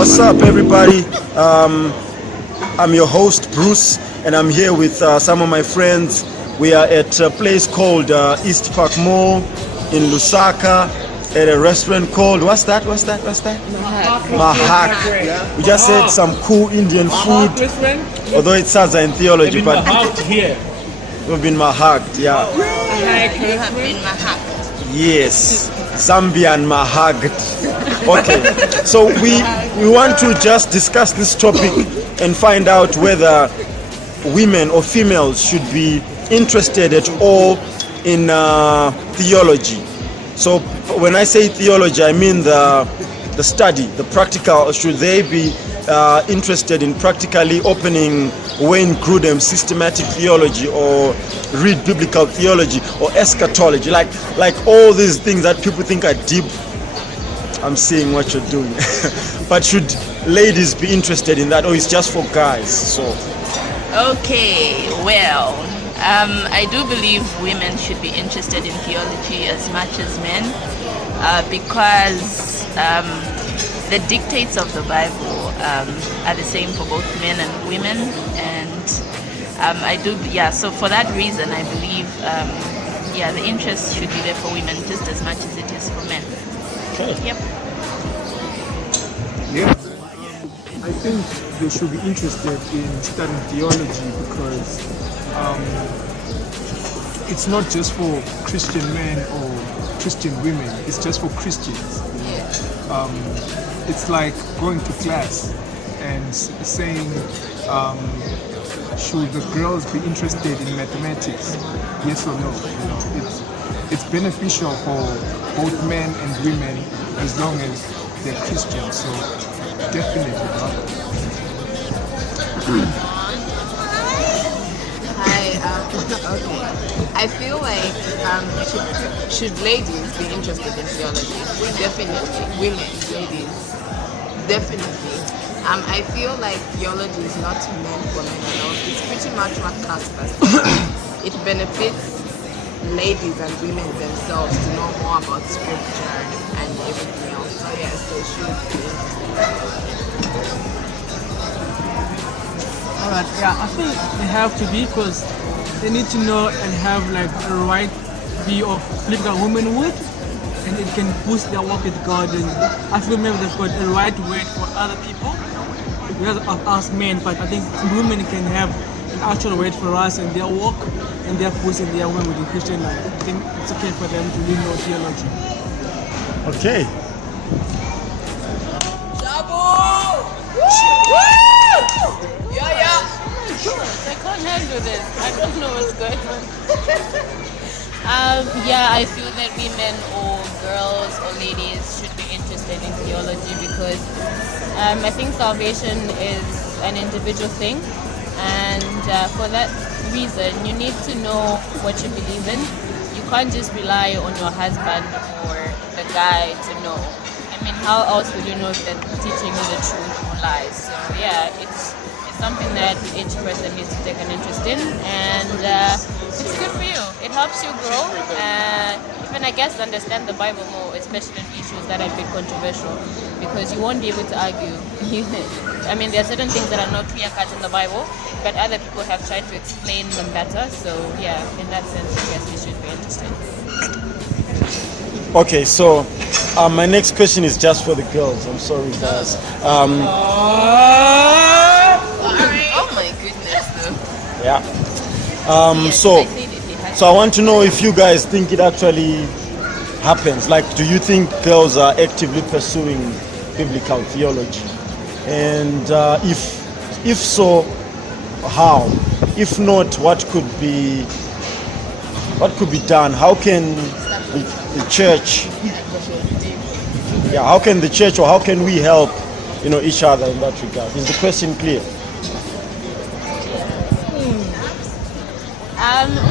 What's up, everybody? I'm your host, Bruce, and I'm here with some of my friends. We are at a place called East Park Mall in Lusaka at a restaurant called, what's that? Mahak. We just had some cool Indian food, although it's Sadza in Theology, but here. we've been Mahaked, yeah. You have been mahaked. Yes, Zambian Mahagd. Okay, so we want to just discuss this topic and find out whether women or females should be interested at all in theology. So when I say theology, I mean the study, the practical. Should they be interested in practically opening Wayne Grudem's systematic theology, or read biblical theology, or eschatology, like all these things that people think are deep? I'm seeing what you're doing. But should ladies be interested in that, or it's just for guys? So Okay, well, I do believe women should be interested in theology as much as men, because the dictates of the Bible are the same for both men and women, and so for that reason I believe the interest should be there for women just as much as it is for men. okay. Yep. Yeah, I think they should be interested in studying theology because it's not just for Christian men or Christian women, it's just for Christians. It's like going to class and saying, should the girls be interested in mathematics? Yes or no? It's beneficial for both men and women as long as they're Christian. So definitely. Okay. I feel like should ladies be interested in theology? Definitely. Women, ladies, definitely. I feel like theology is not meant for men alone. It's pretty much what Casper said. It benefits ladies and women themselves to know more about scripture and everything else. So yes, they should be interested. Alright, I think they have to be, because they need to know and have like a right view of biblical womanhood, and it can boost their work with God. And I feel maybe they've got a right word for other people because of us men, but I think women can have an actual word for us and their work and their boost in their women with the Christian life. I think it's okay for them to really know theology. Okay. I can't handle this. I don't know what's going on. I feel that women or girls or ladies should be interested in theology because I think salvation is an individual thing, and for that reason you need to know what you believe in. You can't just rely on your husband or the guy to know. I mean, how else would you know if they're teaching you the truth or lies? So it's something that each person needs to take an interest in, and it's good for you. It helps you grow, even I guess understand the Bible more, especially in issues that are a bit controversial, because you won't be able to argue. I mean, there are certain things that are not clear-cut in the Bible, but other people have tried to explain them better. So in that sense, I guess you should be interested. Okay, so my next question is just for the girls. I'm sorry, guys. Oh my goodness, though. Yeah. Yes, So I said it has I want to know if you guys think it actually happens. Like, do you think girls are actively pursuing biblical theology? And if so, how? If not, what could be done? How can the church? How can the church, or how can we help, each other in that regard? Is the question clear?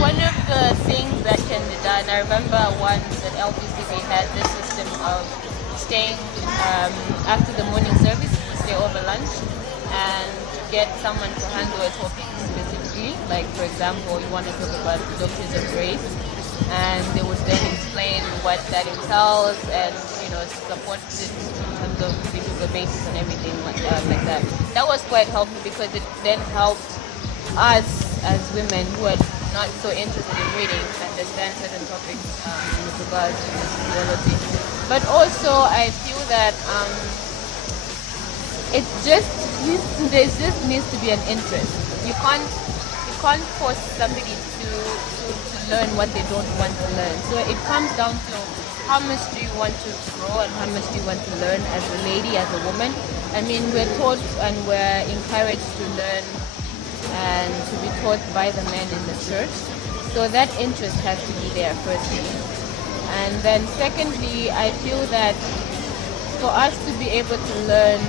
One of the things that can be done, I remember once at LPC they had this system of staying after the morning service, stay over lunch, and get someone to handle a topic specifically. Like, for example, you want to talk about the doctrines of grace, and they would then explain what that entails and support it in terms of biblical basis and everything like that. That was quite helpful because it then helped us as women who are not so interested in reading to understand certain topics with regards to theology. But also, I feel that there just needs to be an interest. You can't force somebody to learn what they don't want to learn. So it comes down to how much do you want to grow and how much do you want to learn as a lady, as a woman. I mean, we're taught and we're encouraged to learn and to be taught by the men in the church. So that interest has to be there firstly. And then secondly, I feel that for us to be able to learn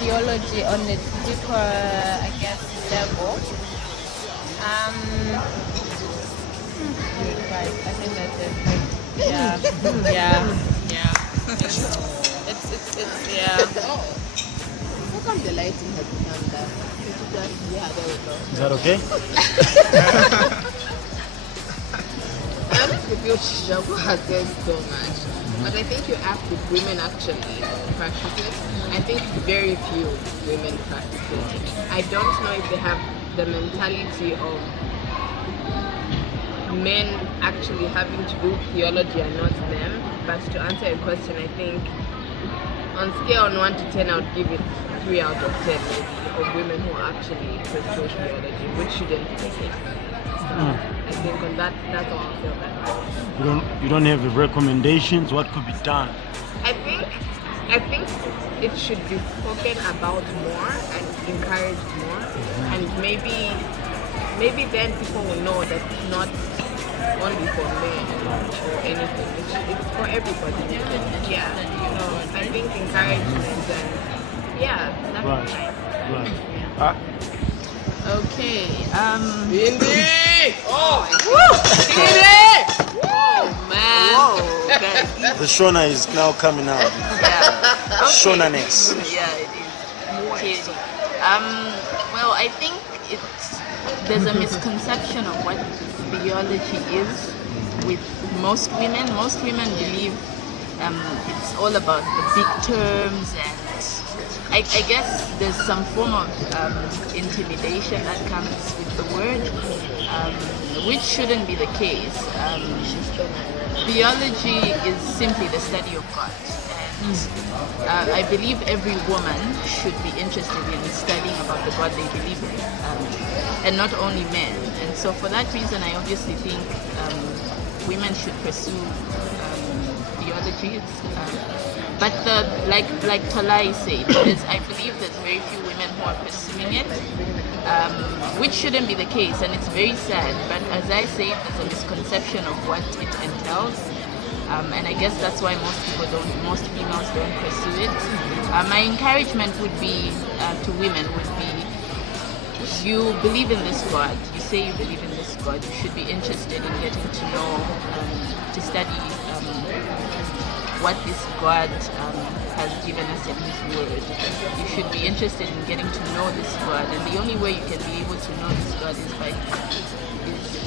theology on a deeper, I guess, level, right, I think that's it. Yeah. It's yeah. How come the lighting has become that? Yeah, there we go. Is that okay? I don't feel Shabu has said so much, but I think you ask if women actually practice it. I think very few women practice it. I don't know if they have the mentality of men actually having to do theology and not them. But to answer your question, I think on scale on 1 to 10, I would give it 3 out of 10 maybe, of women who actually pursue theology, which shouldn't be the case. I think on that's how I feel that. You don't have recommendations? What could be done? I think it should be spoken about more and encouraged more, and maybe then people will know that it's not only for men or anything. It's for everybody. Yeah, I think encouragement and that's Right. nice. Okay. Indy! Indy! Oh man! Whoa, okay. The Shona is now coming out. Yeah. Okay. Shona next. Yeah, it is. Clearly. Well, I think there's a misconception of what theology is with most women. Most women believe it's all about the big terms, and I guess there's some form of intimidation that comes with the word, which shouldn't be the case. Theology is simply the study of God. And I believe every woman should be interested in studying about the God they believe in, and not only men. And so for that reason, I obviously think women should pursue theology. But like Talai said, I believe there's very few women who are pursuing it, which shouldn't be the case, and it's very sad. But as I say, there's a misconception of what it entails. And I guess that's why most females don't pursue it. My encouragement would be to women would be, you believe in this God, you say you believe in this God, you should be interested in getting to know, to study what this God has given us in His Word. You should be interested in getting to know this God, and the only way you can be able to know this God is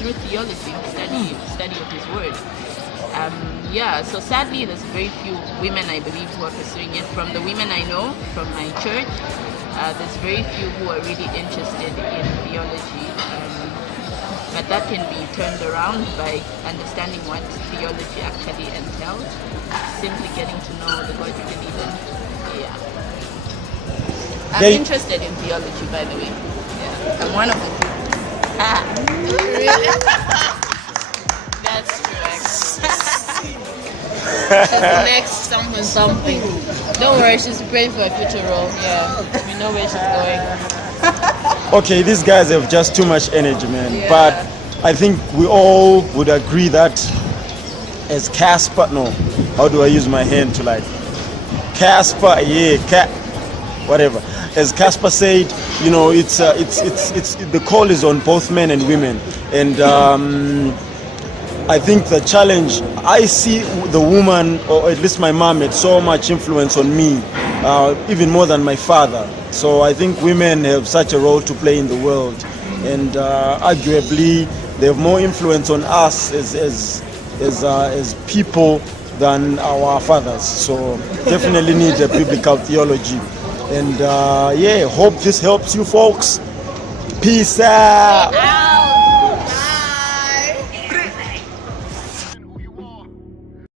through theology, study of His Word. So sadly, there's very few women, I believe, who are pursuing it. From the women I know from my church, there's very few who are really interested in theology. But that can be turned around by understanding what theology actually entails. Simply getting to know the God you believe in. Yeah. I'm interested in theology, by the way. Yeah. I'm one of the people. Really? That's correct. She's the next something. Don't worry, she's praying for a future role. Yeah, we know where she's going. Okay, these guys have just too much energy, man. Yeah. But I think we all would agree that as Casper, no, how do I use my hand to like Casper? Whatever. As Casper said, it's the call is on both men and women, and I think the challenge, I see the woman, or at least my mom, had so much influence on me, even more than my father. So I think women have such a role to play in the world, and arguably they have more influence on us as people than our fathers. So definitely need a biblical theology. And hope this helps you folks. Peace out.